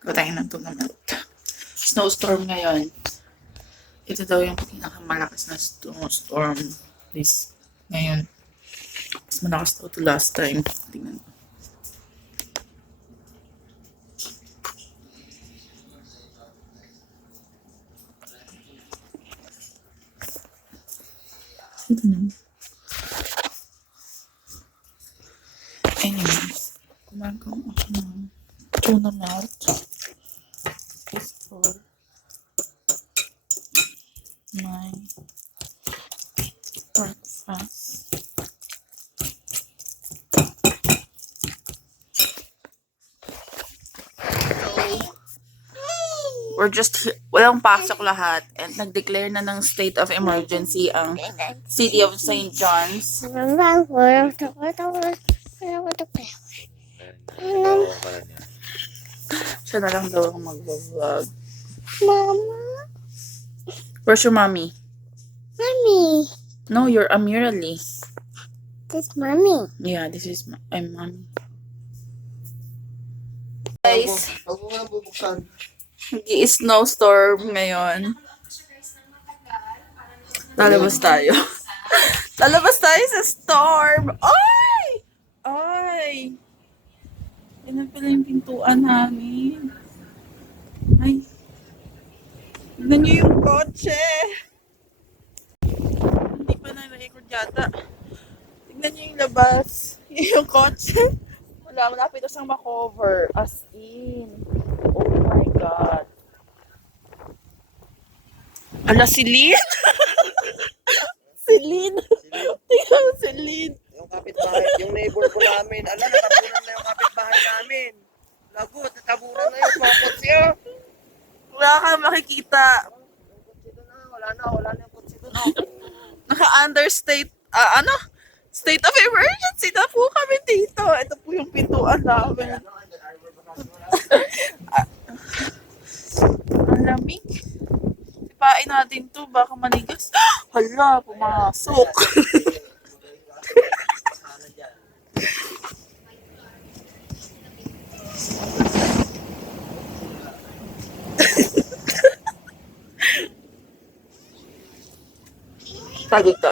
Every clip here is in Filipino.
Gawa tayo ng tournament. Snowstorm ngayon. Ito daw yung pinakamalakas na snowstorm this ngayon. Mas malakas daw ito last time. Tingnan mo. Ito na. Anyway, gumagawa ako ng tuna melt. This for my breakfast. We're just walang pasok lahat and nag-declare na ng state of emergency ang City of St. John's. Siya na lang daw ang mag-vlog. Mama? Where's your mommy? Mommy. No, you're Amirali. This mommy. Yeah, this is I'm mommy. Guys, snowstorm ngayon. Lalabas tayo. Lalabas tayo sa storm. Ay! Ay! Yan pala yung pintuan namin. Ay. Tignan niyo yung kotse. Hindi pa na-record yata. Tignan niyo yung labas. Yung kotse. Malapit na siyang makover. As in. Oh my God. Ala, si Lynn? Si Lynn. Tingnan mo si Lynn. Yung kapitbahay, yung neighbor ko namin. Ala, natabunan na yung kapitbahay namin. Lagot, natabunan na yung kotse siya. Wala kang makikita. Wala na yung kotse doon. Naka-understate, state of emergency na po kami dito. Ito po yung pintuan namin. Ang lamig. Ipain natin to, baka manigas. Hala, pumasok. Tago ka.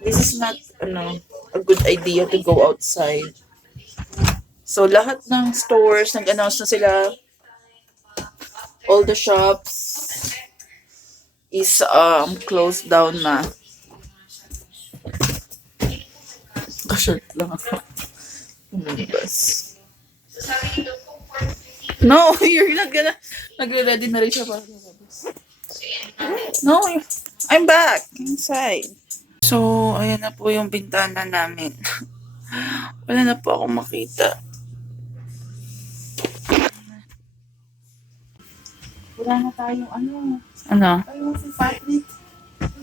This is not a good idea to go outside. So lahat ng stores nag-announce na sila. All the shops is closed down na. Shirt lang ako. Lumabas. No, you're not gonna. Nagre-ready na rin siya para lumabas. No, I'm back inside. So, ayan na po yung bintana namin. Wala na po akong makita. Wala na tayong ano? Ayun si Patrick.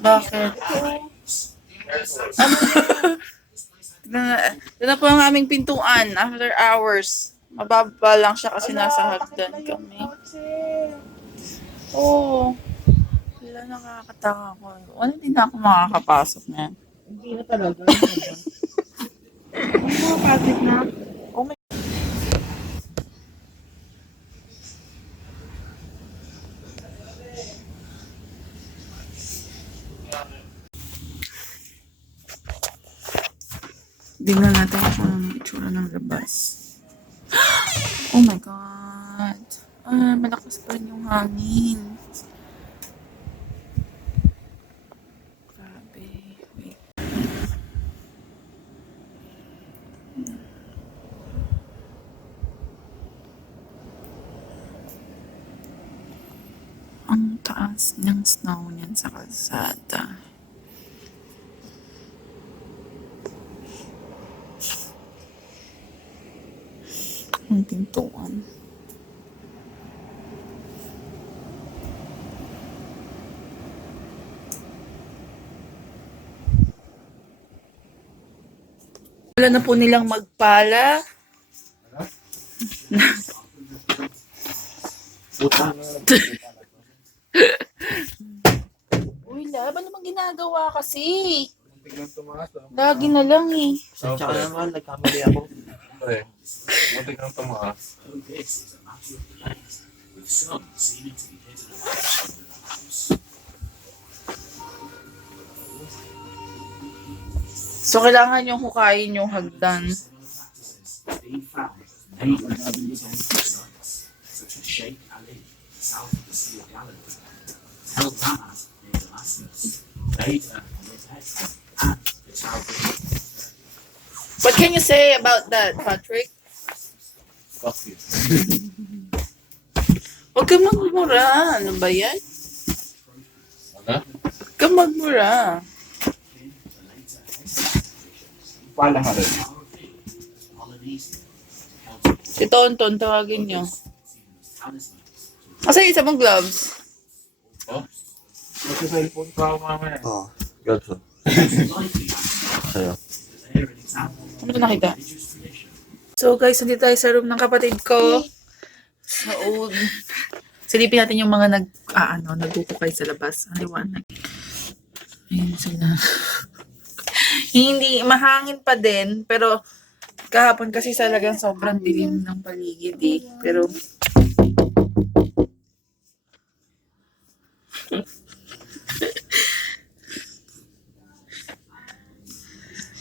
Bakit? Ito na po ang aming pintuan after hours. Mababa lang siya kasi nasa hagdan kami. Oh. Wala, nakakataka ko. Wala din na ako makakapasok na. Hindi na talaga. Ano kapatid na? Oh my. Tingnan natin kung ano yung itsura ng labas. Oh my God. Malakas pa rin yung hangin. Grabe. Wait. Ang taas ng snow niyan sa kalsada. Ang pintuan. Wala na po nilang magpala. Uy, lab, ano bang ginagawa kasi? Lagi na lang eh. Tsaka naman, nagkamali ako. Muntik nang tumakas. So, kailangan yung hukayin yung hagdan. What can you say about that, Patrick? Huwag kang magmura. Ano ba yan? Huwag kang magmura. Pala ka rin. Si Tonton, tawagin niyo. Asa yung isa mong gloves? Sa cellphone ko ako mamaya. Oo. Good. Sa'yo. Ano ito nakita? So guys, nandito tayo sa room ng kapatid ko. So, silipin natin yung mga nagkukukay sa labas. Ang liwanag. Ayun sila. Hindi, mahangin pa din, pero kahapon kasi talagang sobrang dilim ng paligid eh. Pero,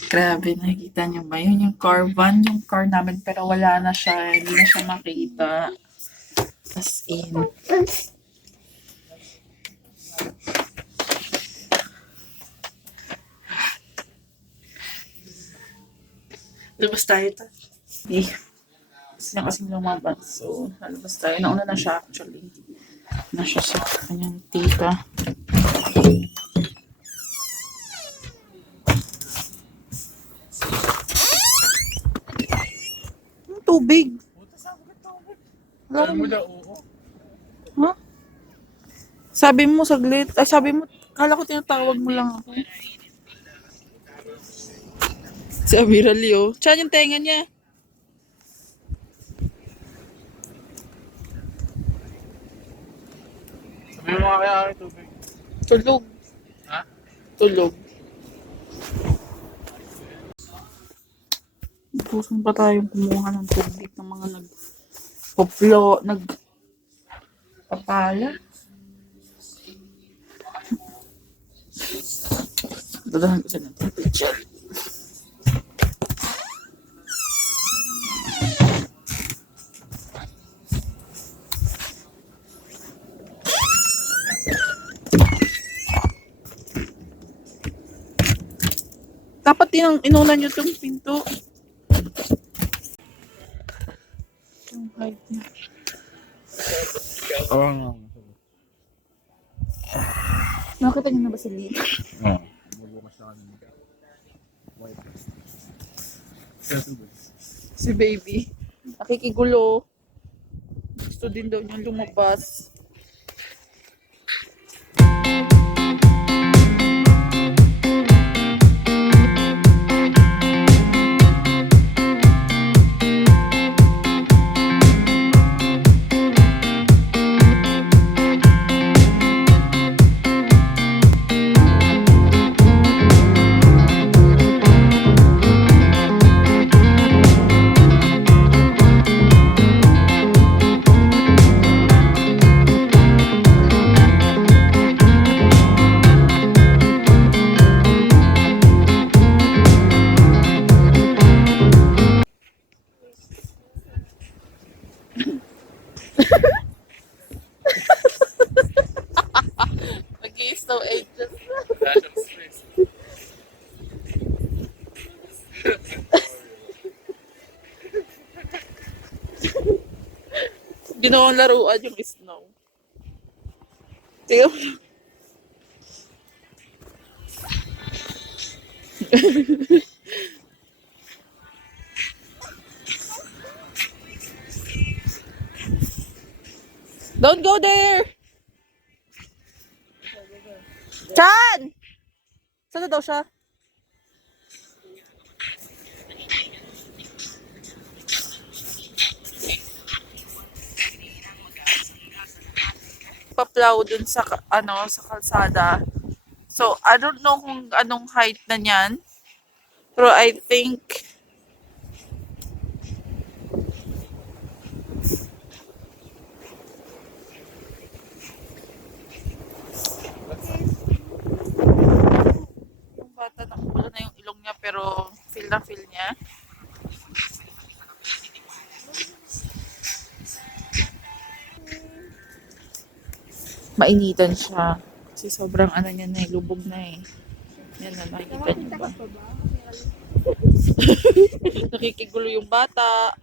grabe, nakikita niyo ba? Yun yung car van, yung car namin, pero wala na siya. Hindi na siya makita. As in. Labas tayo ta. Eh, gusto niya kasing lumabas. So, lalabas tayo. Nauna na siya actually. Na siya sa kanyang tita. Ang tubig. Wala Alam mo naman. na, oo. Ha? Sabi mo saglit. Ay, sabi mo, kala ko tinatawag mo lang ako. Si Amira Leo. Tiyan yung tenga niya. Sabi mo nga kaya ako yung tubig. Tulog. Ha? Tulog. Busan pa tayong kumuha ng tubig ng mga nagpapala. Dadahan ko siya ng temperature. Dapat inunan nyo itong pinto. Yung height niya. Oo nga. Nakita niyo na ba si Lee? Oo. Magbukas na kami. Si baby. Nakikigulo. Gusto din daw niyang lumabas. Nag-i-snow angel. Dash of space. Ginawang laruan yung snow. Tingnan mo. Don't go there! Chan! Saan na daw siya? Paplow dun sa sa kalsada. So, I don't know kung anong height na niyan. Pero I think Feel na feel niya. Mainitan siya. Kasi sobrang ano niya na lubog na eh. Yan na, nakikita niyo ba? Nakikigulo yung bata.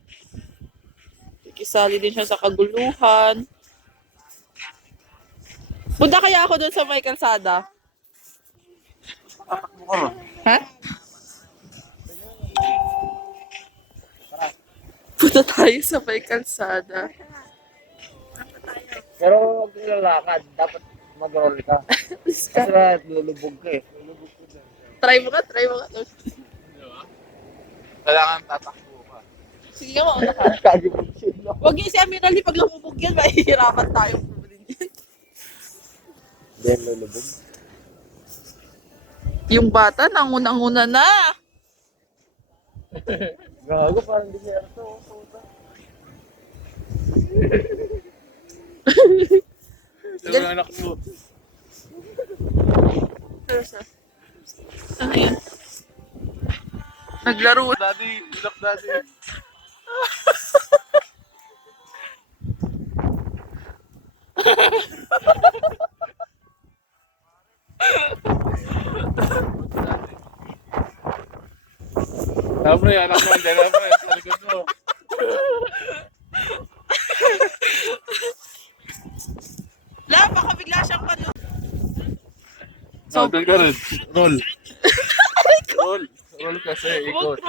Nakikisali din siya sa kaguluhan. Punta kaya ako doon sa may kalsada? Ha? Punta tayo sa may kalsada. Pero huwag lalakad. Dapat mag-roll ka. Kasi lulubog ka eh. Try mo ka. Kailangan tatakbo ka. Sige nga, mauna ka. Kagibog siya. Huwag yung si Amiral, pag lumubog yan, mahihirapan tayo. Then lulubog. Yung bata, nangunang-una na. Gago, parang di siya ito. Ito yung anak mo. Ano yun? Naglaro. Daddy, look daddy. Tapos yung anak mo, dyan na pa, sa likod mo. La, baka bigla siyang panu. So, doon ka rin. Roll. Roll. Roll kasi, ikot.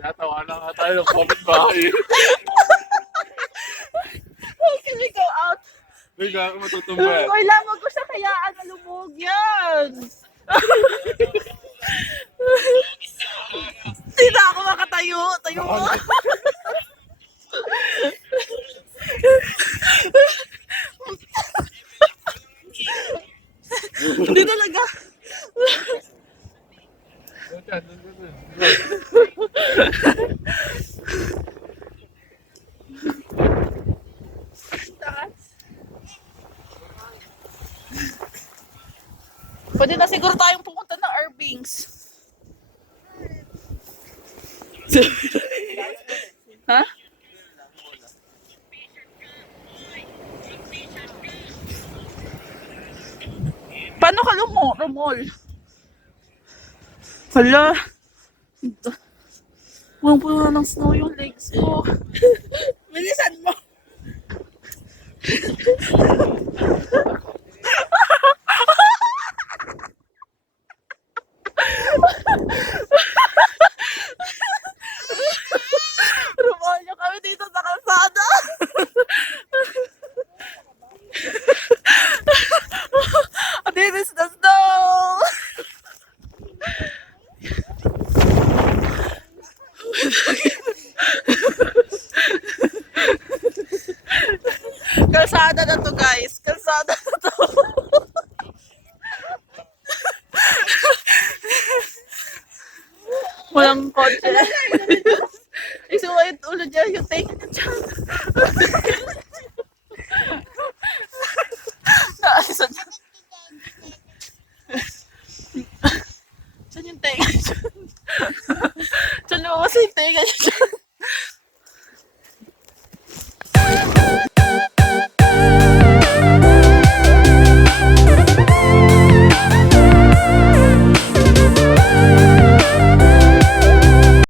Natawa na nga tayo ng comment bahay. How can we go out? Uy, gano'n matutumba yan. Uy, lamag ko siya kayaan na lumog yan. Hindi na ako makatayo. Tayo mo. Hindi talaga. Doon ka, doon ka, doon. Pwede na siguro tayong pumunta ng Irvings. Ha? Paano ka lumol? Hala. Pulang-pula ng snow yung legs ko. Bilisan mo. Rumonyo kami dito sa kalsada. This is the snow. Kalsada na to, guys. Kalsada na to. Walang kotse. Isuwait ulo dyan yung take niya dyan. Naalisan dyan. Saan yung take niya dyan? Saan lumabas yung take niya dyan?